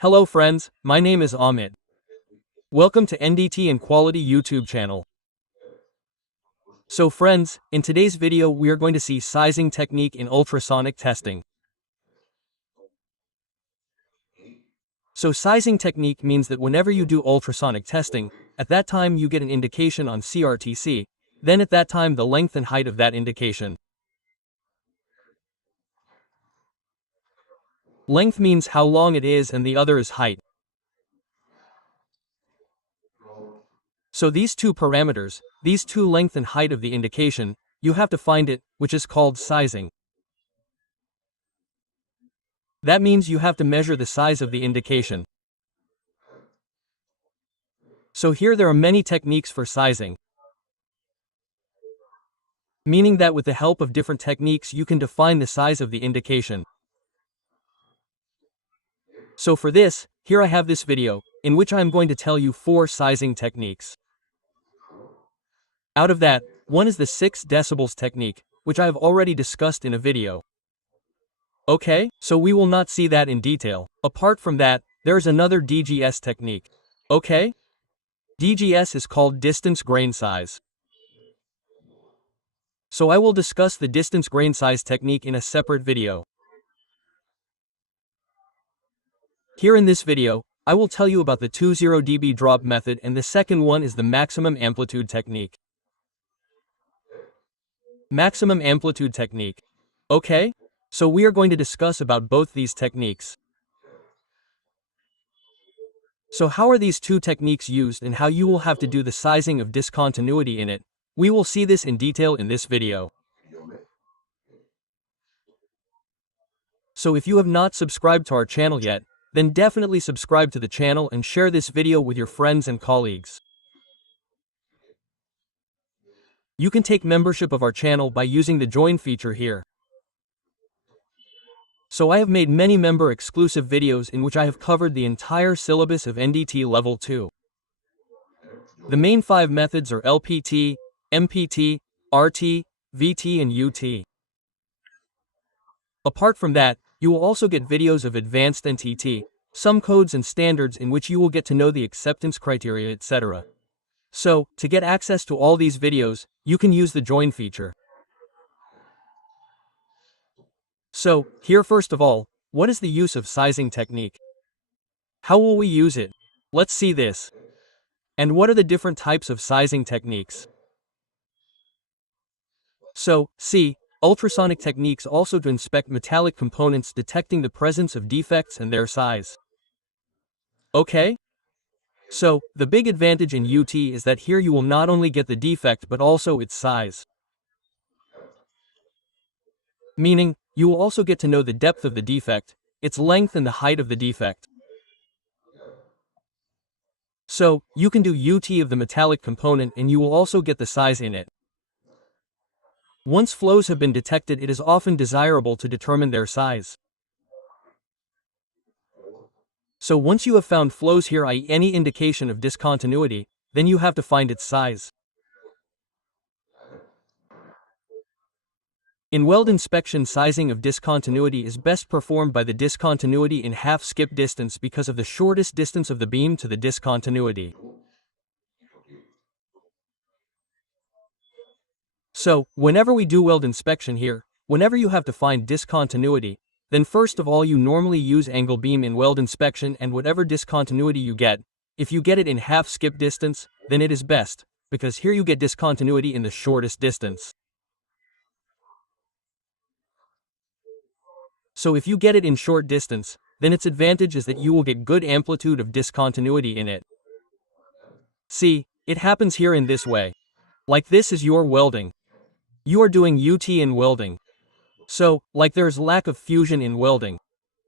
Hello friends, my name is Amit. Welcome to NDT and Quality YouTube channel. So friends, in today's video we are going to see sizing technique in ultrasonic testing. So sizing technique means that whenever you do ultrasonic testing, at that time you get an indication on CRTC, then at that time the length and height of that indication. Length means how long it is and the other is height. So these two parameters, these two length and height of the indication, you have to find it, which is called sizing. That means you have to measure the size of the indication. So here there are many techniques for sizing, meaning that with the help of different techniques you can define the size of the indication. So for this, here I have this video, in which I am going to tell you 4 sizing techniques. Out of that, one is the 6 decibels technique, which I have already discussed in a video. Okay, so we will not see that in detail. Apart from that, there is another DGS technique. Okay? DGS is called distance grain size. So I will discuss the distance grain size technique in a separate video. Here in this video, I will tell you about the 20 dB drop method, and the second one is the maximum amplitude technique. Maximum amplitude technique. Okay? So we are going to discuss about both these techniques. So how are these two techniques used and how you will have to do the sizing of discontinuity in it? We will see this in detail in this video. So if you have not subscribed to our channel yet, then definitely subscribe to the channel and share this video with your friends and colleagues. You can take membership of our channel by using the join feature here. So I have made many member exclusive videos in which I have covered the entire syllabus of NDT Level 2. The main 5 methods are LPT, MPT, RT, VT and UT. Apart from that, you will also get videos of advanced NTT, some codes and standards in which you will get to know the acceptance criteria, etc. So, to get access to all these videos, you can use the join feature. So, here first of all, what is the use of sizing technique? How will we use it? Let's see this. And what are the different types of sizing techniques? So, see, ultrasonic techniques also to inspect metallic components, detecting the presence of defects and their size. Okay? So, the big advantage in UT is that here you will not only get the defect but also its size. Meaning, you will also get to know the depth of the defect, its length and the height of the defect. So, you can do UT of the metallic component and you will also get the size in it. Once flows have been detected, it is often desirable to determine their size. So once you have found flows here, i.e. any indication of discontinuity, then you have to find its size. In weld inspection, sizing of discontinuity is best performed by the discontinuity in half skip distance because of the shortest distance of the beam to the discontinuity. So, whenever we do weld inspection here, whenever you have to find discontinuity, then first of all you normally use angle beam in weld inspection, and whatever discontinuity you get, if you get it in half skip distance, then it is best, because here you get discontinuity in the shortest distance. So if you get it in short distance, then its advantage is that you will get good amplitude of discontinuity in it. See, it happens here in this way. Like this is your welding. You are doing UT in welding. So, like there is lack of fusion in welding.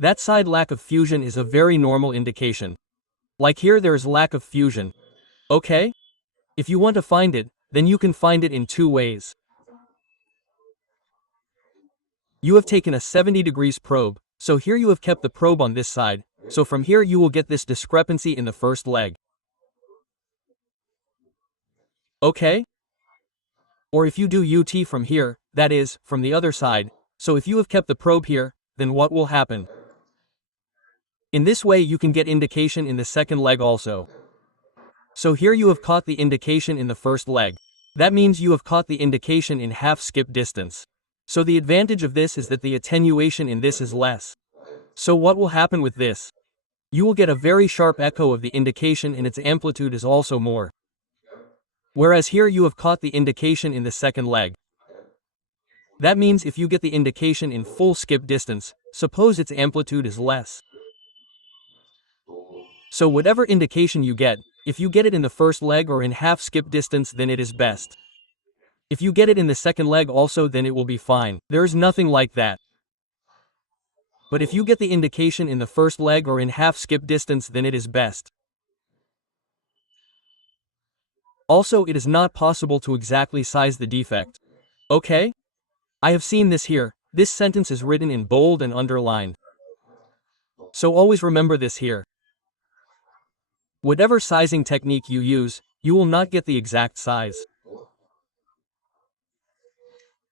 That side lack of fusion is a very normal indication. Like here there is lack of fusion. Okay? If you want to find it, then you can find it in 2 ways. You have taken a 70 degrees probe, so here you have kept the probe on this side, so from here you will get this discrepancy in the first leg. Okay? Or if you do UT from here, that is, from the other side, so if you have kept the probe here, then what will happen? In this way you can get indication in the second leg also. So here you have caught the indication in the first leg. That means you have caught the indication in half skip distance. So the advantage of this is that the attenuation in this is less. So what will happen with this? You will get a very sharp echo of the indication and its amplitude is also more. Whereas here you have caught the indication in the second leg. That means if you get the indication in full skip distance, suppose its amplitude is less. So whatever indication you get, if you get it in the first leg or in half skip distance, then it is best. If you get it in the second leg also, then it will be fine. There is nothing like that. But if you get the indication in the first leg or in half skip distance, then it is best. Also, it is not possible to exactly size the defect. Okay? I have seen this here. This sentence is written in bold and underlined. So always remember this here. Whatever sizing technique you use, you will not get the exact size.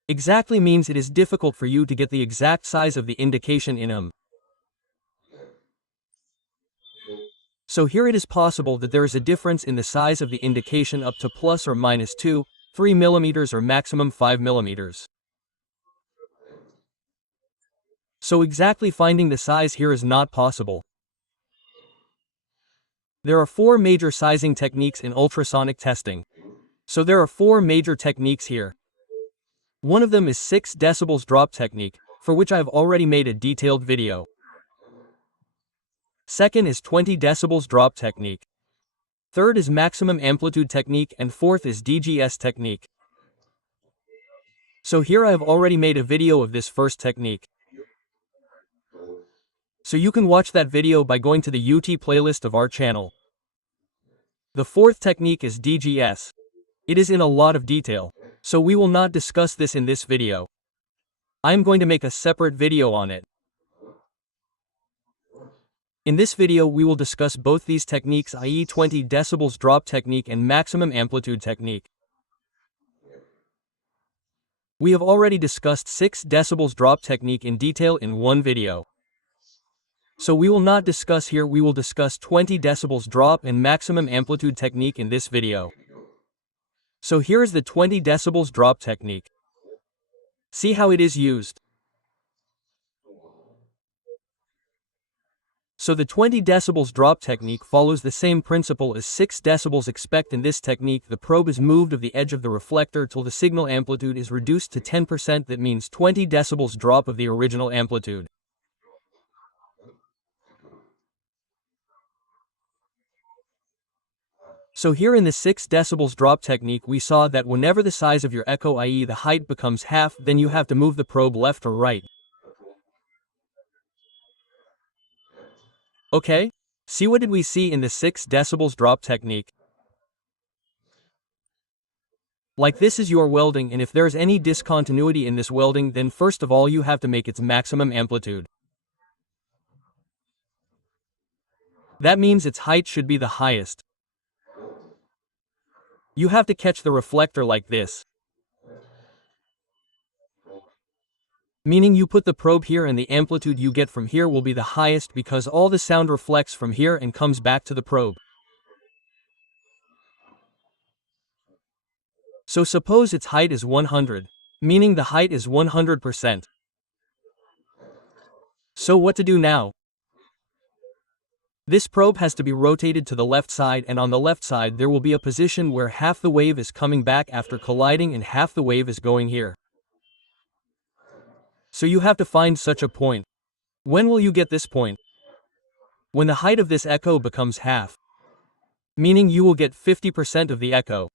Exactly means it is difficult for you to get the exact size of the indication in them. So here it is possible that there is a difference in the size of the indication up to plus or minus 2, 3 millimeters or maximum 5 millimeters. So exactly finding the size here is not possible. There are 4 major sizing techniques in ultrasonic testing. So there are 4 major techniques here. One of them is 6 decibels drop technique, for which I have already made a detailed video. Second is 20 decibels drop technique. Third is maximum amplitude technique, and fourth is DGS technique. So here I have already made a video of this first technique. So you can watch that video by going to the UT playlist of our channel. The fourth technique is DGS. It is in a lot of detail, so we will not discuss this in this video. I am going to make a separate video on it. In this video we will discuss both these techniques, i.e. 20 decibels drop technique and maximum amplitude technique. We have already discussed 6 decibels drop technique in detail in one video. So we will not discuss here, we will discuss 20 decibels drop and maximum amplitude technique in this video. So here is the 20 decibels drop technique. See how it is used. So the 20 decibels drop technique follows the same principle as 6 decibels. Expect in this technique the probe is moved of the edge of the reflector till the signal amplitude is reduced to 10%. That means 20 decibels drop of the original amplitude. So here in the 6 decibels drop technique we saw that whenever the size of your echo, i.e. the height, becomes half, then you have to move the probe left or right. Okay? See, what did we see in the 6 decibels drop technique? Like this is your welding, and if there's any discontinuity in this welding, then first of all you have to make its maximum amplitude. That means its height should be the highest. You have to catch the reflector like this. Meaning you put the probe here and the amplitude you get from here will be the highest because all the sound reflects from here and comes back to the probe. So suppose its height is 100, meaning the height is 100%. So what to do now? This probe has to be rotated to the left side, and on the left side there will be a position where half the wave is coming back after colliding and half the wave is going here. So you have to find such a point. When will you get this point? When the height of this echo becomes half. Meaning you will get 50% of the echo.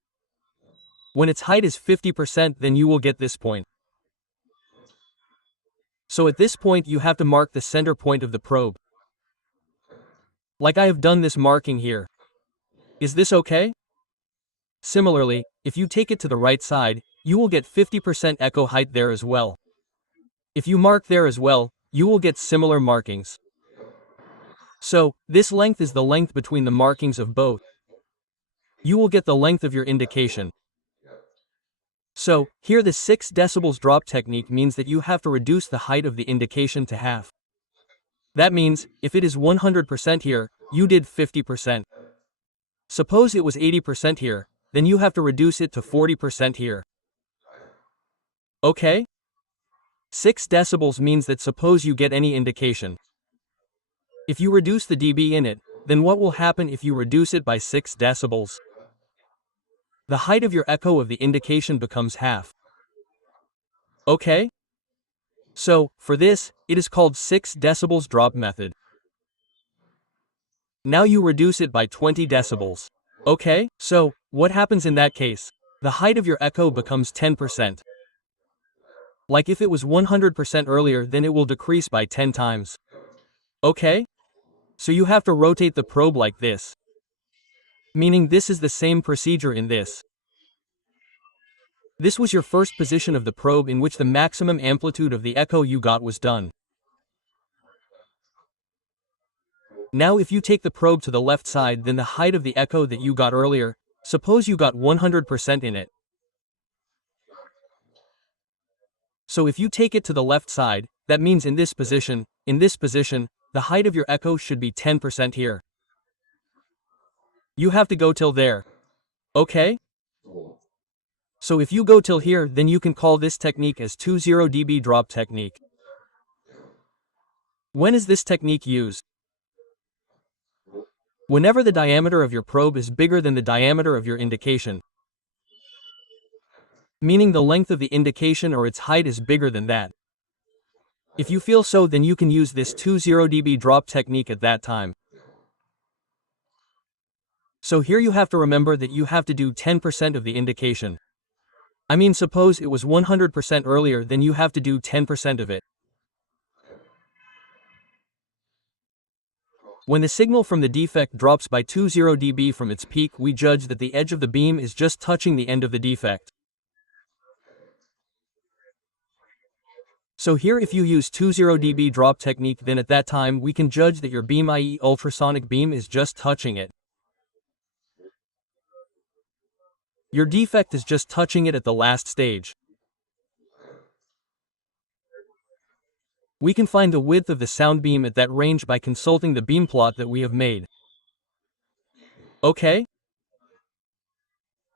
When its height is 50%, then you will get this point. So at this point you have to mark the center point of the probe. Like I have done this marking here. Is this okay? Similarly, if you take it to the right side, you will get 50% echo height there as well. If you mark there as well, you will get similar markings. So, this length is the length between the markings of both. You will get the length of your indication. So, here the 6 decibels drop technique means that you have to reduce the height of the indication to half. That means, if it is 100% here, you did 50%. Suppose it was 80% here, then you have to reduce it to 40% here. Okay? 6 decibels means that suppose you get any indication. If you reduce the dB in it, then what will happen if you reduce it by 6 decibels? The height of your echo of the indication becomes half. Okay? So, for this, it is called 6 decibels drop method. Now you reduce it by 20 decibels. Okay? So, what happens in that case? The height of your echo becomes 10%. Like if it was 100% earlier, then it will decrease by 10 times. Okay? So you have to rotate the probe like this. Meaning this is the same procedure in this. This was your first position of the probe in which the maximum amplitude of the echo you got was done. Now if you take the probe to the left side, then the height of the echo that you got earlier, suppose you got 100% in it. So if you take it to the left side, that means in this position, the height of your echo should be 10% here. You have to go till there. Okay? So if you go till here, then you can call this technique as 20 dB drop technique. When is this technique used? Whenever the diameter of your probe is bigger than the diameter of your indication. Meaning the length of the indication or its height is bigger than that. If you feel so, then you can use this 20 dB drop technique at that time. So here you have to remember that you have to do 10% of the indication. I mean, suppose it was 100% earlier, then you have to do 10% of it. When the signal from the defect drops by 20 dB from its peak, we judge that the edge of the beam is just touching the end of the defect. So here if you use 20 dB drop technique, then at that time we can judge that your beam, i.e. ultrasonic beam, is just touching it. Your defect is just touching it at the last stage. We can find the width of the sound beam at that range by consulting the beam plot that we have made. Okay?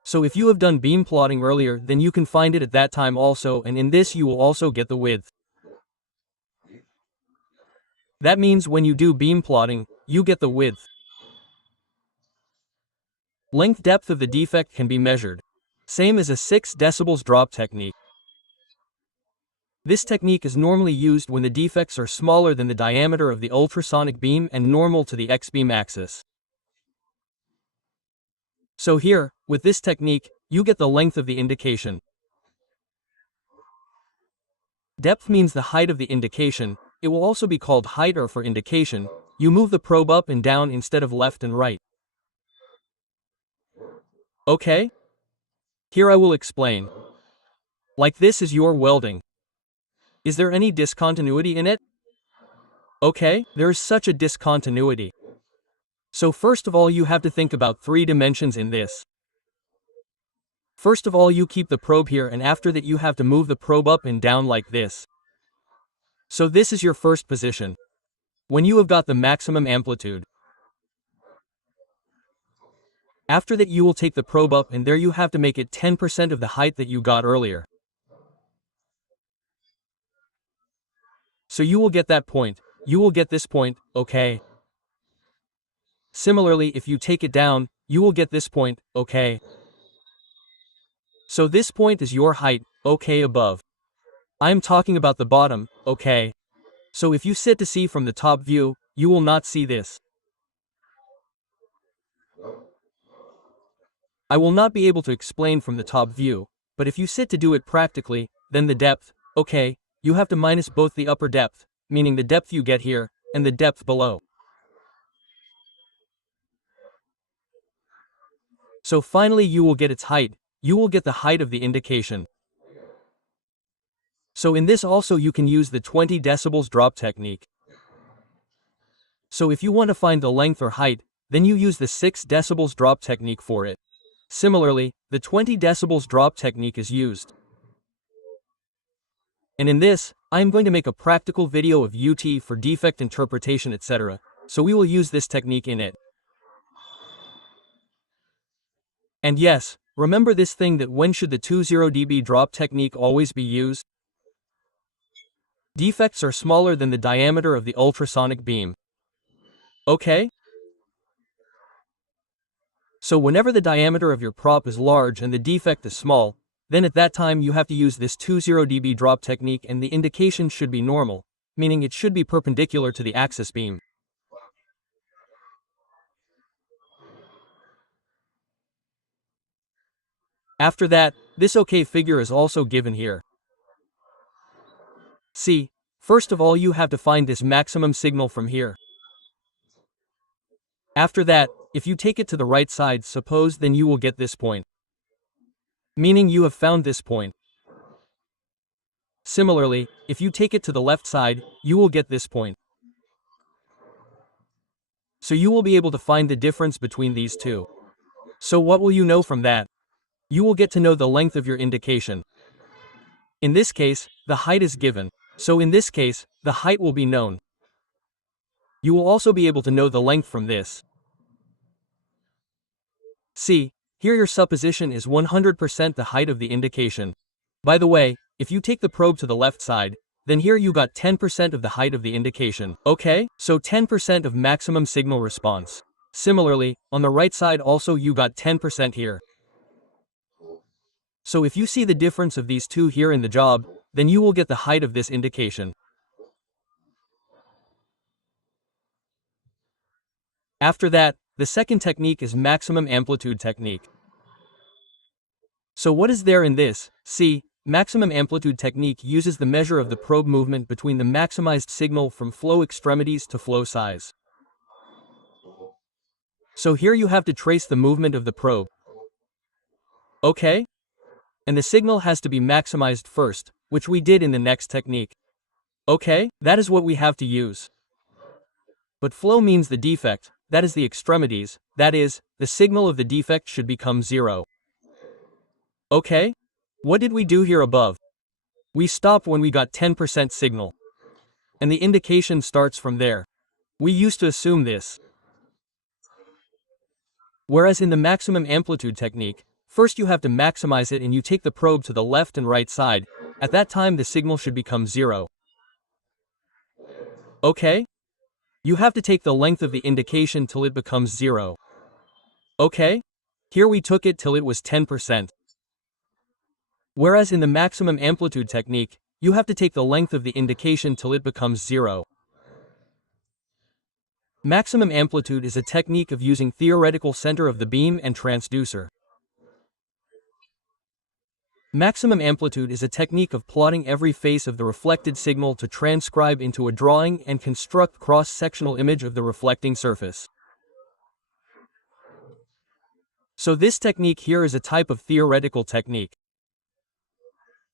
So if you have done beam plotting earlier, then you can find it at that time also, and in this you will also get the width. That means when you do beam plotting, you get the width. Length depth of the defect can be measured. Same as a 6 decibels drop technique. This technique is normally used when the defects are smaller than the diameter of the ultrasonic beam and normal to the X-beam axis. So here, with this technique, you get the length of the indication. Depth means the height of the indication. It will also be called height, or for indication, you move the probe up and down instead of left and right. Okay? Here I will explain. Like this is your welding. Is there any discontinuity in it? Okay, there is such a discontinuity. So first of all you have to think about 3 dimensions in this. First of all you keep the probe here, and after that you have to move the probe up and down like this. So this is your first position. When you have got the maximum amplitude. After that you will take the probe up, and there you have to make it 10% of the height that you got earlier. So you will get that point. You will get this point, okay? Similarly, if you take it down, you will get this point, okay? So this point is your height, okay, above. I am talking about the bottom, okay? So if you sit to see from the top view, you will not see this. I will not be able to explain from the top view, but if you sit to do it practically, then the depth, okay, you have to minus both the upper depth, meaning the depth you get here, and the depth below. So finally you will get its height. You will get the height of the indication. So in this also you can use the 20 decibels drop technique. So if you want to find the length or height, then you use the 6 decibels drop technique for it. Similarly, the 20 decibels drop technique is used. And in this, I am going to make a practical video of UT for defect interpretation, etc. So we will use this technique in it. And yes, remember this thing that when should the 20 dB drop technique always be used? Defects are smaller than the diameter of the ultrasonic beam. Okay? So whenever the diameter of your prop is large and the defect is small, then at that time you have to use this 20 dB drop technique and the indication should be normal, meaning it should be perpendicular to the axis beam. After that, this OK figure is also given here. See, first of all you have to find this maximum signal from here. After that, if you take it to the right side, suppose, then you will get this point. Meaning you have found this point. Similarly, if you take it to the left side, you will get this point. So you will be able to find the difference between these two. So what will you know from that? You will get to know the length of your indication. In this case, the height is given. So in this case, the height will be known. You will also be able to know the length from this. See, here your supposition is 100% the height of the indication. By the way, if you take the probe to the left side, then here you got 10% of the height of the indication. Okay, so 10% of maximum signal response. Similarly, on the right side also you got 10% here. So if you see the difference of these two here in the job, then you will get the height of this indication. After that, the second technique is maximum amplitude technique. So what is there in this? See, maximum amplitude technique uses the measure of the probe movement between the maximized signal from flow extremities to flow size. So here you have to trace the movement of the probe. Okay? And the signal has to be maximized first, which we did in the next technique. Okay, that is what we have to use. But flow means the defect, that is the extremities, that is, the signal of the defect should become 0. Okay? What did we do here above? We stopped when we got 10% signal. And the indication starts from there. We used to assume this. Whereas in the maximum amplitude technique, first you have to maximize it and you take the probe to the left and right side. At that time the signal should become 0. Okay? You have to take the length of the indication till it becomes 0. Okay? Here we took it till it was 10%. Whereas in the maximum amplitude technique, you have to take the length of the indication till it becomes 0. Maximum amplitude is a technique of using theoretical center of the beam and transducer. Maximum amplitude is a technique of plotting every face of the reflected signal to transcribe into a drawing and construct cross-sectional image of the reflecting surface. So this technique here is a type of theoretical technique.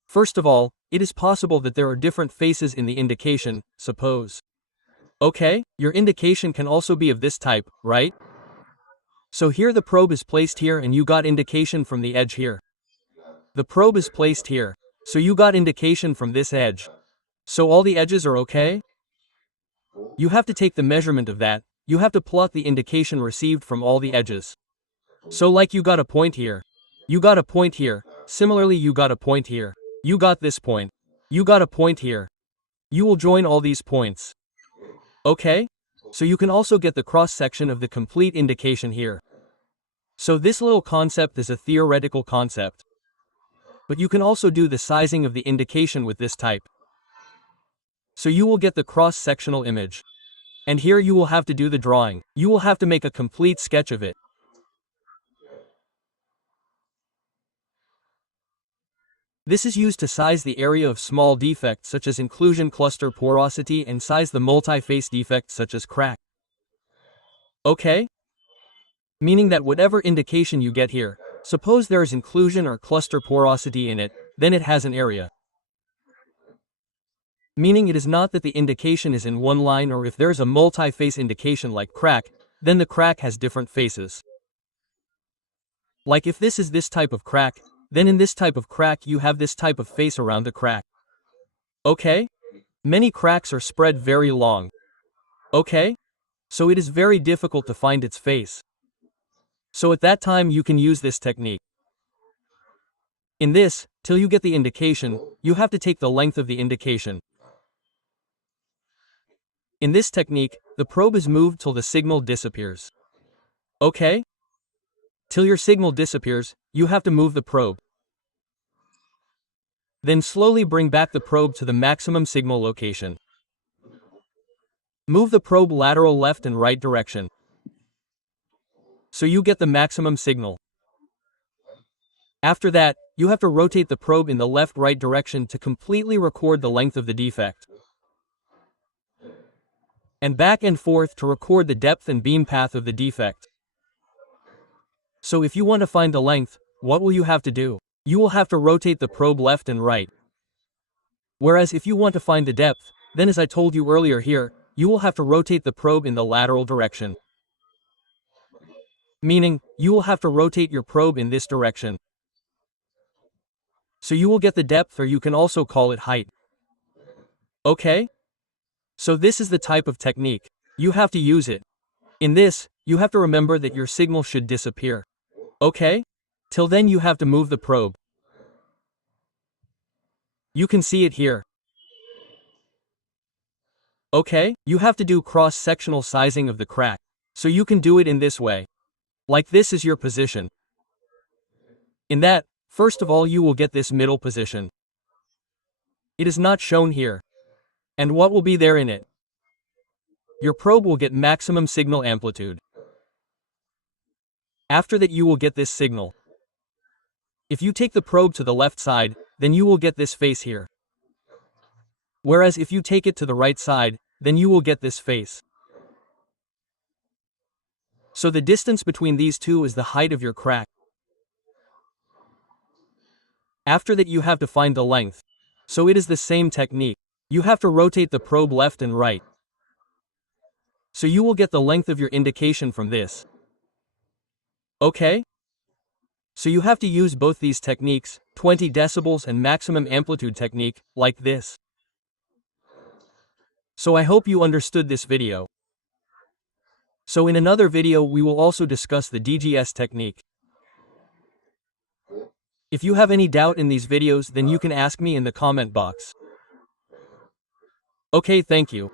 First of all, it is possible that there are different faces in the indication, suppose. Okay, your indication can also be of this type, right? So here the probe is placed here and you got indication from the edge here. The probe is placed here, so you got indication from this edge. So all the edges are okay? You have to take the measurement of that, you have to plot the indication received from all the edges. So like you got a point here. You got a point here, similarly you got a point here. You got this point. You got a point here. You will join all these points. Okay? So you can also get the cross-section of the complete indication here. So this little concept is a theoretical concept. But you can also do the sizing of the indication with this type. So you will get the cross-sectional image. And here you will have to do the drawing. You will have to make a complete sketch of it. This is used to size the area of small defects such as inclusion cluster porosity and size the multi-face defects such as crack. Okay? Meaning that whatever indication you get here, suppose there is inclusion or cluster porosity in it, then it has an area. Meaning it is not that the indication is in one line, or if there is a multi-face indication like crack, then the crack has different faces. Like if this is this type of crack, then in this type of crack you have this type of face around the crack. Okay? Many cracks are spread very long. Okay? So it is very difficult to find its face. So at that time you can use this technique. In this, till you get the indication, you have to take the length of the indication. In this technique, the probe is moved till the signal disappears. Okay? Till your signal disappears, you have to move the probe. Then slowly bring back the probe to the maximum signal location. Move the probe lateral left and right direction. So you get the maximum signal. After that, you have to rotate the probe in the left-right direction to completely record the length of the defect. And back and forth to record the depth and beam path of the defect. So if you want to find the length, what will you have to do? You will have to rotate the probe left and right. Whereas if you want to find the depth, then as I told you earlier here, you will have to rotate the probe in the lateral direction. Meaning, you will have to rotate your probe in this direction. So you will get the depth, or you can also call it height. Okay? So this is the type of technique. You have to use it. In this, you have to remember that your signal should disappear. Okay? Till then you have to move the probe. You can see it here. Okay? You have to do cross-sectional sizing of the crack. So you can do it in this way. Like this is your position. In that, first of all you will get this middle position. It is not shown here. And what will be there in it? Your probe will get maximum signal amplitude. After that you will get this signal. If you take the probe to the left side, then you will get this face here. Whereas if you take it to the right side, then you will get this face. So the distance between these two is the height of your crack. After that you have to find the length. So it is the same technique. You have to rotate the probe left and right. So you will get the length of your indication from this. Okay? So you have to use both these techniques, 20 decibels and maximum amplitude technique, like this. So I hope you understood this video. So in another video we will also discuss the DGS technique. If you have any doubt in these videos, then you can ask me in the comment box. Okay, thank you.